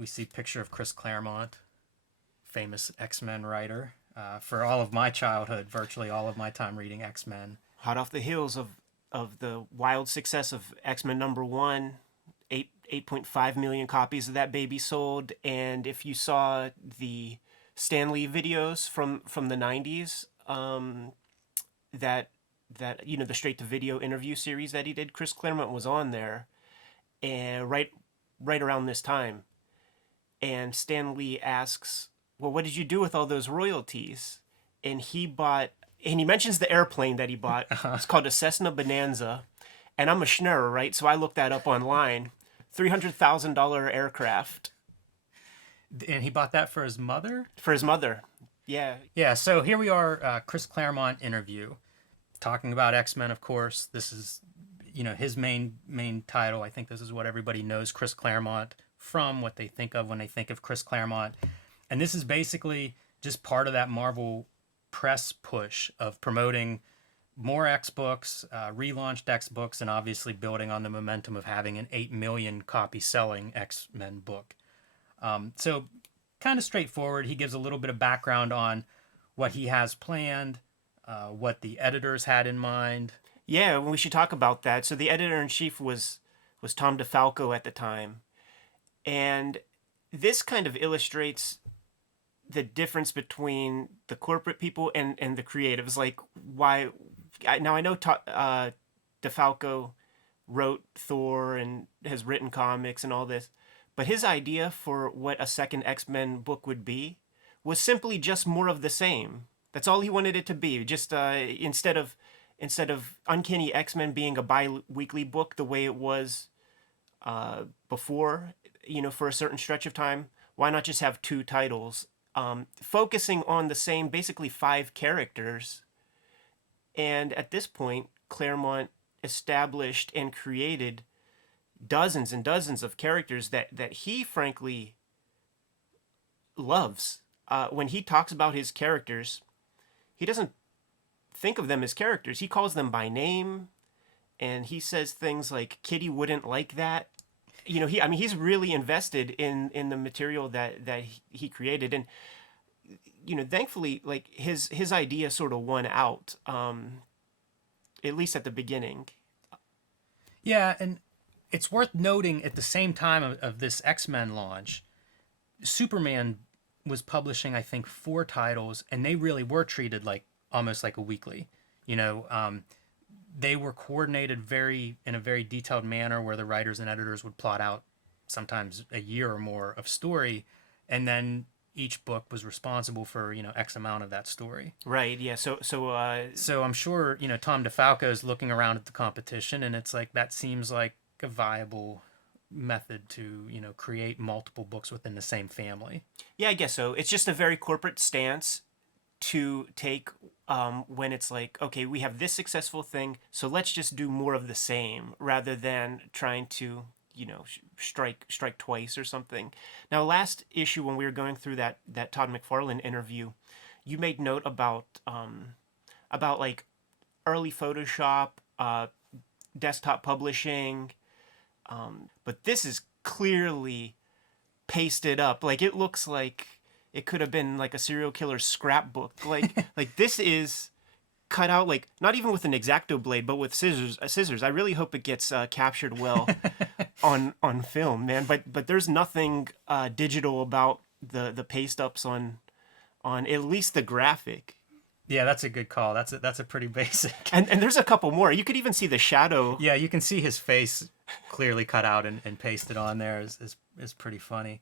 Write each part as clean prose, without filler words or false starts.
we see a picture of Chris Claremont, famous X-Men writer. For all of my childhood, virtually all of my time reading X-Men. Hot off the heels of the wild success of X-Men #1, 8.5 million copies of that baby sold. And if you saw the Stan Lee videos from the 90s, that the straight to video interview series that he did, Chris Claremont was on there, and right around this time. And Stan Lee asks, well, what did you do with all those royalties? And he mentions the airplane that he bought. It's called a Cessna Bonanza. And I'm a schnorrer, right? So I looked that up online. $300,000 aircraft. And he bought that for his mother? For his mother, yeah. Yeah, so here we are, Chris Claremont interview. Talking about X-Men, of course. This is, his main title. I think this is what everybody knows Chris Claremont from, what they think of when they think of Chris Claremont. And this is basically just part of that Marvel press push of promoting more X-books, relaunched X-books, and obviously building on the momentum of having an 8 million copy selling X-Men book. So kind of straightforward. He gives a little bit of background on what he has planned, what the editors had in mind. Yeah, we should talk about that. So the editor-in-chief was Tom DeFalco at the time. And this kind of illustrates the difference between the corporate people and the creatives. Like, why... Now, I know DeFalco wrote Thor and has written comics and all this, but his idea for what a second X-Men book would be was simply just more of the same. That's all he wanted it to be. Just instead of Uncanny X-Men being a bi-weekly book the way it was before, for a certain stretch of time, why not just have 2 titles focusing on the same, basically 5 characters? And at this point, Claremont established and created dozens and dozens of characters that he frankly loves. When he talks about his characters, he doesn't think of them as characters. He calls them by name, and he says things like, Kitty wouldn't like that. He's really invested in the material that he created. And thankfully, like his idea sort of won out, at least at the beginning. Yeah, and it's worth noting at the same time of this X-Men launch, Superman was publishing, I think, 4 titles, and they really were treated like almost like a weekly. They were coordinated in a very detailed manner where the writers and editors would plot out sometimes a year or more of story, and then each book was responsible for X amount of that story. Right. Yeah. So I'm sure Tom DeFalco is looking around at the competition, and it's like that seems like a viable method to create multiple books within the same family. Yeah, I guess so. It's just a very corporate stance to take when it's like, okay, we have this successful thing, so let's just do more of the same rather than trying to strike twice or something. Now, last issue when we were going through that Todd McFarlane interview, you made note about like early Photoshop, desktop publishing, but this is clearly pasted up. Like, it looks like it could have been like a serial killer's scrapbook. Like this is cut out, like not even with an X-Acto blade, but with scissors. I really hope it gets captured well on film, man. But there's nothing digital about the paste ups on at least the graphic. Yeah, that's a good call. That's a pretty basic. And there's a couple more. You could even see the shadow. Yeah, you can see his face clearly cut out and pasted on there is pretty funny.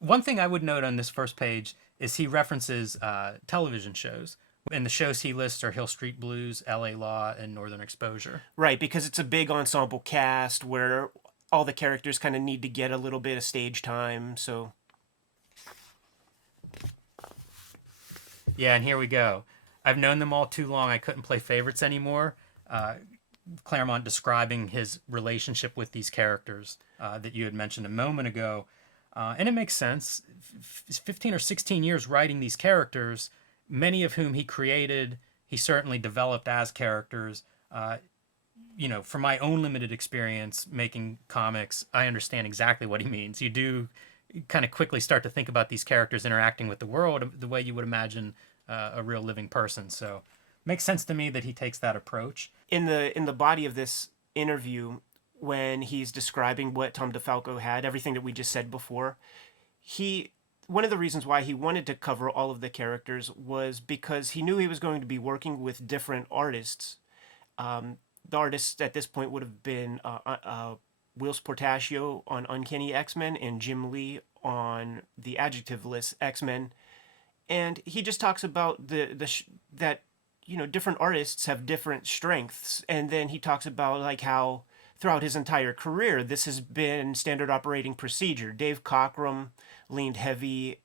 One thing I would note on this first page is he references television shows. And the shows he lists are Hill Street Blues, LA Law, and Northern Exposure. Right, because it's a big ensemble cast where all the characters kind of need to get a little bit of stage time, so... Yeah, and here we go. I've known them all too long, I couldn't play favorites anymore. Claremont describing his relationship with these characters that you had mentioned a moment ago. And it makes sense. 15 or 16 years writing these characters, many of whom he created, he certainly developed as characters. From my own limited experience making comics, I understand exactly what he means. You do kind of quickly start to think about these characters interacting with the world the way you would imagine a real living person. So makes sense to me that he takes that approach. In the body of this interview, when he's describing what Tom DeFalco had, everything that we just said before, he one of the reasons why he wanted to cover all of the characters was because he knew he was going to be working with different artists. The artists at this point would have been Whilce Portacio on Uncanny X-Men and Jim Lee on the adjectiveless X-Men. And he just talks about that different artists have different strengths, and then he talks about like how throughout his entire career this has been standard operating procedure. Dave Cockrum leaned heavy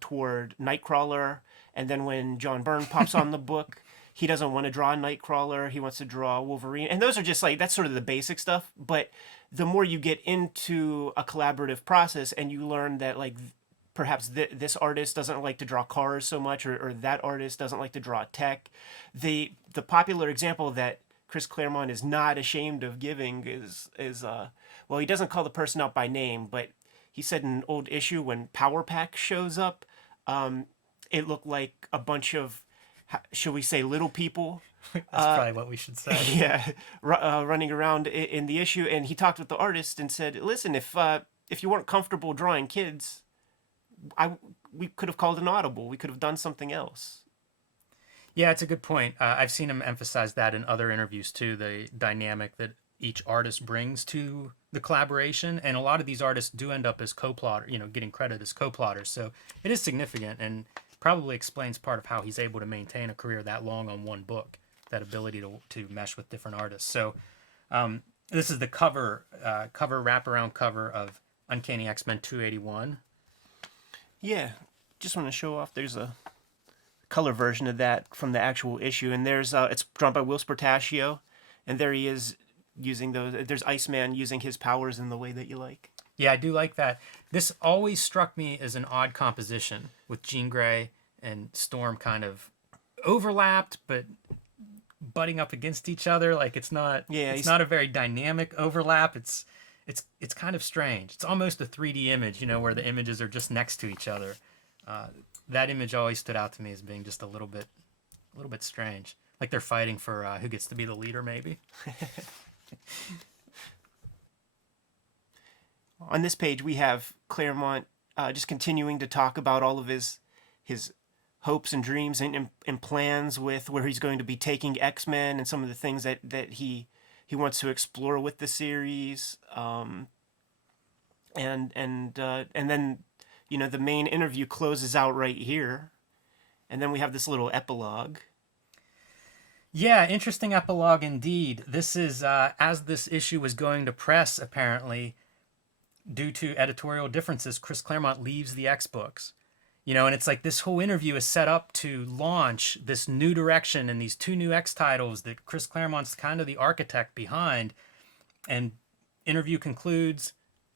toward Nightcrawler, and then when John Byrne pops on the book, he doesn't want to draw Nightcrawler, he wants to draw Wolverine. And those are just like, that's sort of the basic stuff. But the more you get into a collaborative process and you learn that like perhaps this artist doesn't like to draw cars so much, or that artist doesn't like to draw tech. The popular example that Chris Claremont is not ashamed of giving is well, he doesn't call the person out by name, but he said in an old issue when Power Pack shows up, it looked like a bunch of, should we say, little people. That's probably what we should say. Yeah, running around in the issue, and he talked with the artist and said, "Listen, if you weren't comfortable drawing kids, we could have called an audible. We could have done something else." Yeah, it's a good point. I've seen him emphasize that in other interviews too, the dynamic that each artist brings to the collaboration. And a lot of these artists do end up as co-plotter, getting credit as co-plotters. So it is significant and probably explains part of how he's able to maintain a career that long on one book, that ability to mesh with different artists. So this is the wraparound cover of Uncanny X-Men 281. Yeah, just want to show off. There's a color version of that from the actual issue, and there's it's drawn by Whilce Portacio, and there he is using those. There's Iceman using his powers in the way that you like. Yeah, I do like that. This always struck me as an odd composition with Jean Grey and Storm kind of overlapped, but butting up against each other. Like it's not a very dynamic overlap. It's kind of strange. It's almost a 3D image, where the images are just next to each other. That image always stood out to me as being just a little bit strange. Like they're fighting for who gets to be the leader, maybe. On this page, we have Claremont just continuing to talk about all of his hopes and dreams and plans with where he's going to be taking X-Men and some of the things that he wants to explore with the series. And then the main interview closes out right here, and then we have this little epilogue. Yeah, interesting epilogue indeed. This is as this issue was going to press, apparently, due to editorial differences, Chris Claremont leaves the X books. And it's like this whole interview is set up to launch this new direction and these two new X titles that Chris Claremont's kind of the architect behind. And interview concludes,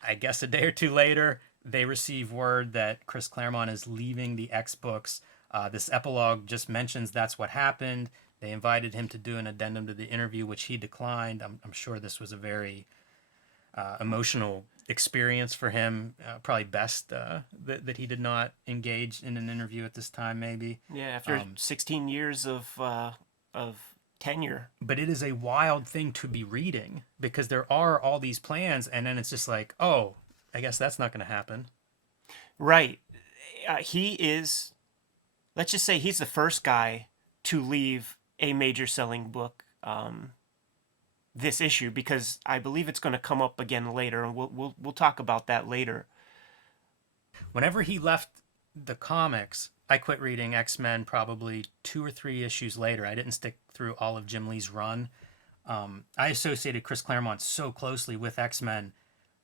I guess a day or two later, they receive word that Chris Claremont is leaving the X books. This epilogue just mentions that's what happened. They invited him to do an addendum to the interview, which he declined. I'm sure this was a very emotional experience for him. Probably best that he did not engage in an interview at this time, maybe. Yeah, after 16 years of tenure. But it is a wild thing to be reading because there are all these plans, and then it's just like, oh, I guess that's not going to happen. Right. He is, let's just say he's the first guy to leave a major selling book this issue, because I believe it's going to come up again later, and we'll talk about that later. Whenever he left the comics, I quit reading X-Men probably 2 or 3 issues later. I didn't stick through all of Jim Lee's run. I associated Chris Claremont so closely with X-Men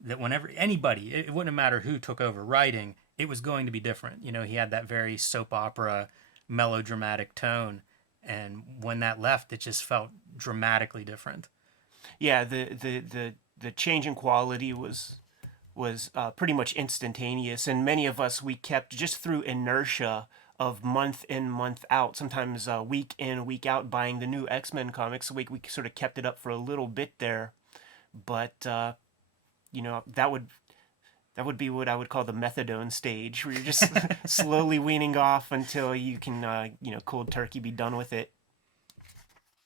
that whenever anybody, it wouldn't matter who took over writing, it was going to be different. He had that very soap opera, melodramatic tone. And when that left, it just felt dramatically different. Yeah, the change in quality was pretty much instantaneous, and many of us, we kept just through inertia of month in, month out, sometimes week in, week out, buying the new X-Men comics. We sort of kept it up for a little bit there, but that That would be what I would call the methadone stage, where you're just slowly weaning off until you can, cold turkey be done with it.